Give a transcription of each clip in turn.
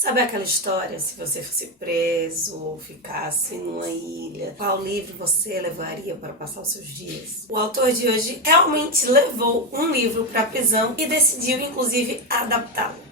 Sabe aquela história, se você fosse preso ou ficasse numa ilha, qual livro você levaria para passar os seus dias? O autor de hoje realmente levou um livro para a prisão e decidiu, inclusive, adaptá-lo.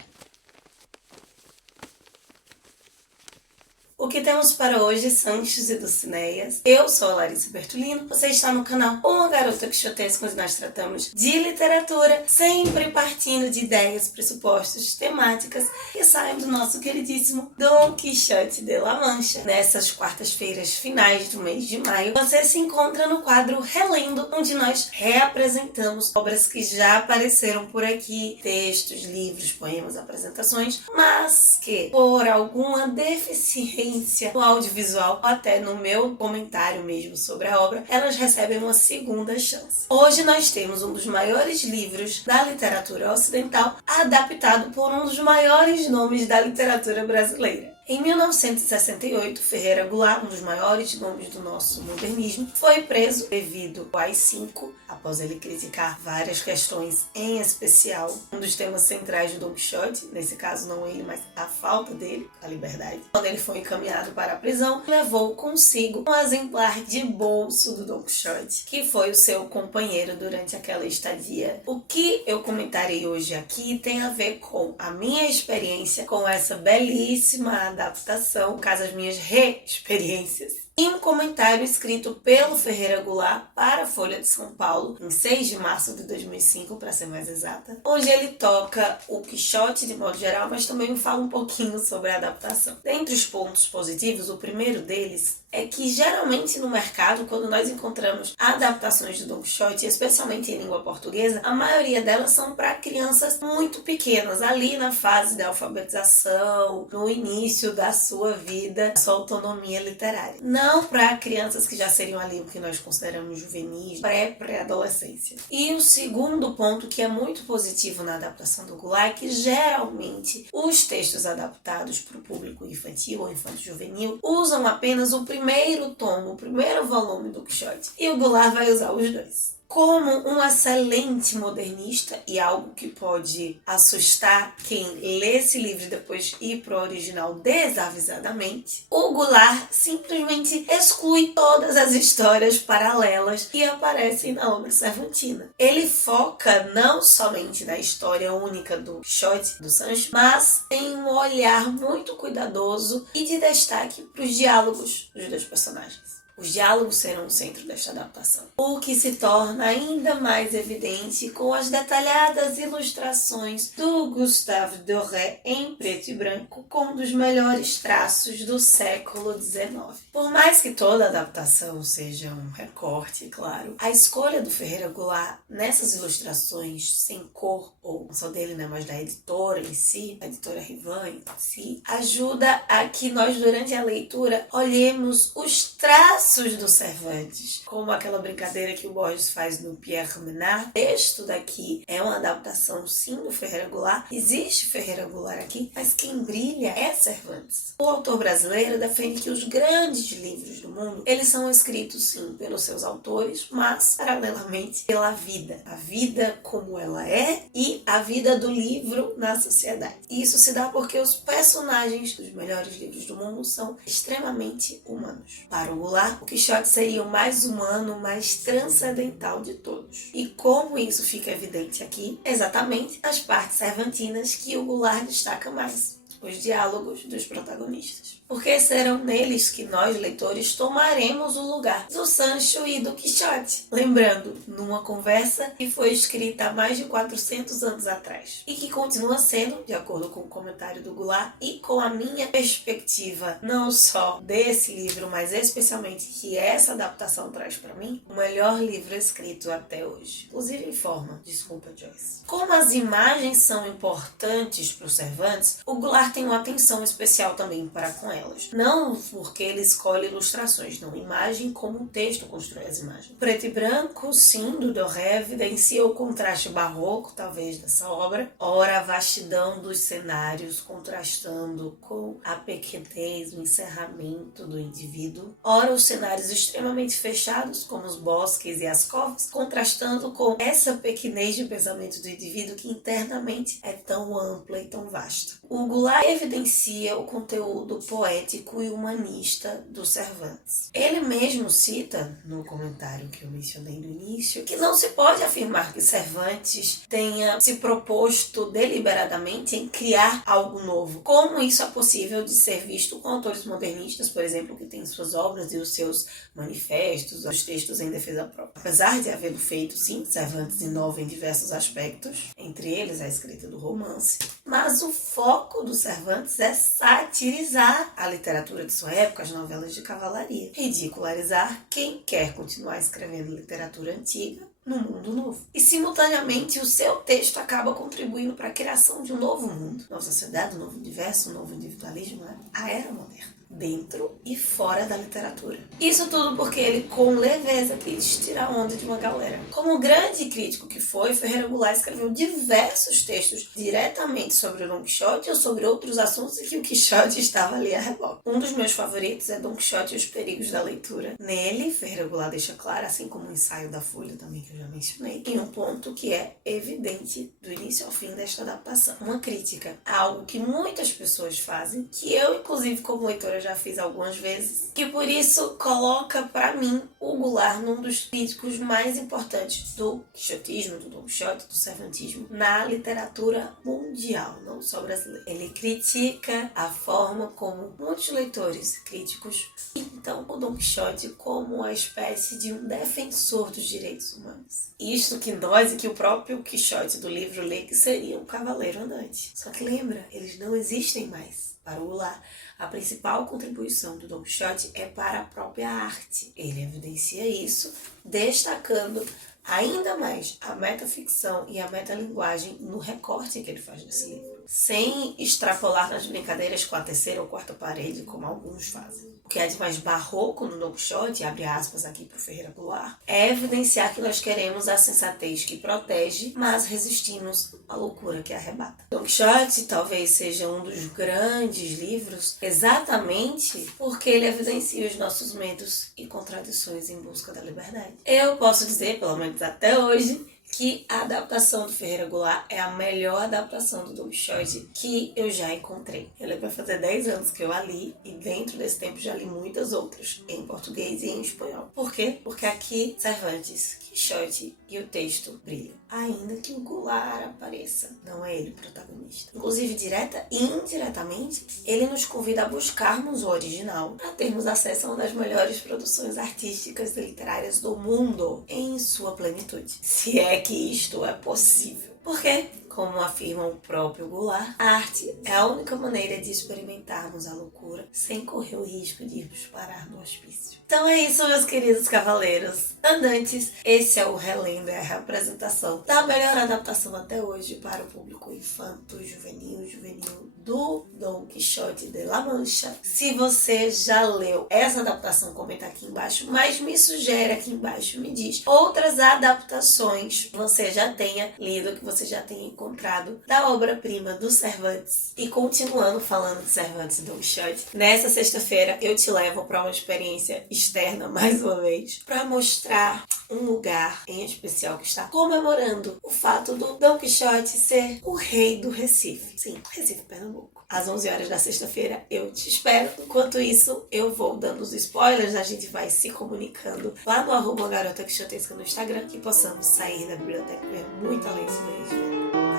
O que temos para hoje, Sanches e Dulcineias? Eu sou a Larissa Bertolino, você está no canal Uma Garota Quixotesca, onde nós tratamos de literatura, sempre partindo de ideias, pressupostos, temáticas que saem do nosso queridíssimo Dom Quixote de La Mancha. Nessas quartas-feiras finais do mês de maio, você se encontra no quadro Relendo, onde nós reapresentamos obras que já apareceram por aqui, textos, livros, poemas, apresentações, mas que, por alguma deficiência no audiovisual, ou até no meu comentário mesmo sobre a obra, elas recebem uma segunda chance. Hoje nós temos um dos maiores livros da literatura ocidental adaptado por um dos maiores nomes da literatura brasileira. Em 1968, Ferreira Goulart, um dos maiores nomes do nosso modernismo, foi preso devido ao AI-5, após ele criticar várias questões, em especial um dos temas centrais do Dom Quixote, nesse caso não ele, mas a falta dele, a liberdade. Quando ele foi encaminhado para a prisão, levou consigo um exemplar de bolso do Dom Quixote, que foi o seu companheiro durante aquela estadia. O que eu comentarei hoje aqui tem a ver com a minha experiência com essa belíssima adaptação, no caso as minhas re-experiências, e um comentário escrito pelo Ferreira Goulart para a Folha de São Paulo, em 6 de março de 2005, para ser mais exata, onde ele toca o Quixote de modo geral, mas também fala um pouquinho sobre a adaptação. Dentre os pontos positivos, o primeiro deles é que geralmente no mercado, quando nós encontramos adaptações do Dom Quixote, especialmente em língua portuguesa, a maioria delas são para crianças muito pequenas, ali na fase da alfabetização, no início da sua vida, sua autonomia literária. Não para crianças que já seriam ali o que nós consideramos juvenis, pré-adolescência. E o segundo ponto que é muito positivo na adaptação do Goulart é que geralmente os textos adaptados para o público infantil ou infanto-juvenil usam apenas o primeiro tomo, o primeiro volume do Quixote. E o Goulart vai usar os dois. Como um excelente modernista e algo que pode assustar quem lê esse livro e depois ir para o original desavisadamente, o Goulart simplesmente exclui todas as histórias paralelas que aparecem na obra cervantina. Ele foca não somente na história única do Quixote, do Sancho, mas tem um olhar muito cuidadoso e de destaque para os diálogos dos dois personagens. Os diálogos serão o centro desta adaptação, o que se torna ainda mais evidente com as detalhadas ilustrações do Gustave Doré em preto e branco, com um dos melhores traços do século XIX. Por mais que toda adaptação seja um recorte, claro, a escolha do Ferreira Goulart nessas ilustrações sem cor, ou não só dele, mas da editora em si, a editora Rivan em si, ajuda a que nós, durante a leitura, olhemos os traços do Cervantes, como aquela brincadeira que o Borges faz no Pierre Menard. O texto daqui é uma adaptação, sim, do Ferreira Goulart. Existe Ferreira Goulart aqui, mas quem brilha é Cervantes. O autor brasileiro defende que os grandes livros do mundo, eles são escritos, sim, pelos seus autores, mas, paralelamente, pela vida. A vida como ela é e a vida do livro na sociedade. E isso se dá porque os personagens dos melhores livros do mundo são extremamente humanos. Para o Goulart, o Quixote seria o mais humano, o mais transcendental de todos. E como isso fica evidente aqui? Exatamente as partes cervantinas que o Goulart destaca mais. Os diálogos dos protagonistas. Porque serão neles que nós, leitores, tomaremos o lugar do Sancho e do Quixote. Lembrando, numa conversa que foi escrita há mais de 400 anos atrás. E que continua sendo, de acordo com o comentário do Goulart e com a minha perspectiva, não só desse livro, mas especialmente que essa adaptação traz para mim, o melhor livro escrito até hoje. Inclusive em forma, desculpa Joyce. Como as imagens são importantes para o Cervantes, o Goulart tem uma atenção especial também para com elas. Não porque ele escolhe ilustrações, não. Imagem como o texto constrói as imagens. Preto e branco, sim, do Doré, evidencia o contraste barroco, talvez, dessa obra. Ora, a vastidão dos cenários, contrastando com a pequenez, o encerramento do indivíduo. Ora, os cenários extremamente fechados, como os bosques e as covas, contrastando com essa pequenez de pensamento do indivíduo que internamente é tão ampla e tão vasta. O Goulart já evidencia o conteúdo poético e humanista do Cervantes. Ele mesmo cita, no comentário que eu mencionei no início, que não se pode afirmar que Cervantes tenha se proposto deliberadamente em criar algo novo. Como isso é possível de ser visto com autores modernistas, por exemplo, que têm suas obras e os seus manifestos, os textos em defesa própria. Apesar de havê-lo feito, sim, Cervantes inova em diversos aspectos, entre eles a escrita do romance, mas o foco do Cervantes é satirizar a literatura de sua época, as novelas de cavalaria, ridicularizar quem quer continuar escrevendo literatura antiga no mundo novo. E, simultaneamente, o seu texto acaba contribuindo para a criação de um novo mundo, nova sociedade, um novo universo, um novo individualismo, a era moderna, dentro e fora da literatura. Isso tudo porque ele, com leveza, quis tirar onda de uma galera. Como grande crítico que foi, Ferreira Goulart escreveu diversos textos diretamente sobre o Dom Quixote ou sobre outros assuntos em que o Quixote estava ali a reboque. Um dos meus favoritos é Dom Quixote e os Perigos da Leitura. Nele, Ferreira Goulart deixa claro, assim como o ensaio da Folha também que eu já mencionei, em um ponto que é evidente do início ao fim desta adaptação. Uma crítica a algo que muitas pessoas fazem, que eu, inclusive, como leitora, já fiz algumas vezes, que por isso coloca para mim o Goulart num dos críticos mais importantes do quixotismo, do Dom Quixote, do cervantismo na literatura mundial, não só brasileira. Ele critica a forma como muitos leitores críticos pintam o Dom Quixote como uma espécie de um defensor dos direitos humanos. Isto que nós e que o próprio Quixote do livro lê que seria um cavaleiro andante. Só que lembra, eles não existem mais. Para o Goulart, a principal contribuição do Dom Quixote é para a própria arte. Ele evidencia isso, destacando ainda mais a metaficção e a metalinguagem no recorte que ele faz nesse livro, sem extrapolar nas brincadeiras com a terceira ou quarta parede, como alguns fazem. O que é de mais barroco no Dom Quixote, abre aspas aqui para o Ferreira Goulart, é evidenciar que nós queremos a sensatez que protege, mas resistimos à loucura que arrebata. Dom Quixote talvez seja um dos grandes livros exatamente porque ele evidencia os nossos medos e contradições em busca da liberdade. Eu posso dizer, pelo menos até hoje, que a adaptação do Ferreira Goulart é a melhor adaptação do Dom Quixote que eu já encontrei. Ele vai fazer 10 anos que eu a li e dentro desse tempo já li muitas outras, em português e em espanhol. Por quê? Porque aqui Cervantes, Quixote e o texto brilham. Ainda que o Goulart apareça, não é ele o protagonista. Inclusive, direta e indiretamente, ele nos convida a buscarmos o original para termos acesso a uma das melhores produções artísticas e literárias do mundo em sua plenitude. Se é que isto é possível. Por quê? Como afirma o próprio Goulart, a arte é a única maneira de experimentarmos a loucura sem correr o risco de irmos parar no hospício. Então é isso, meus queridos cavaleiros andantes. Esse é o Relendo, é a representação da melhor adaptação até hoje para o público infanto-juvenil do Dom Quixote de La Mancha. Se você já leu essa adaptação, comenta aqui embaixo, mas me sugere aqui embaixo, me diz outras adaptações que você já tenha lido, que você já tenha encontrado da obra-prima do Cervantes. E continuando falando de Cervantes e Dom Quixote, nessa sexta-feira eu te levo para uma experiência externa, mais uma vez, para mostrar um lugar em especial que está comemorando o fato do Dom Quixote ser o rei do Recife. Sim, Recife, Pernambuco. Às 11 horas da sexta-feira eu te espero. Enquanto isso, eu vou dando os spoilers, a gente vai se comunicando lá no @garota quixotesca no Instagram, que possamos sair da biblioteca e ver muito além disso.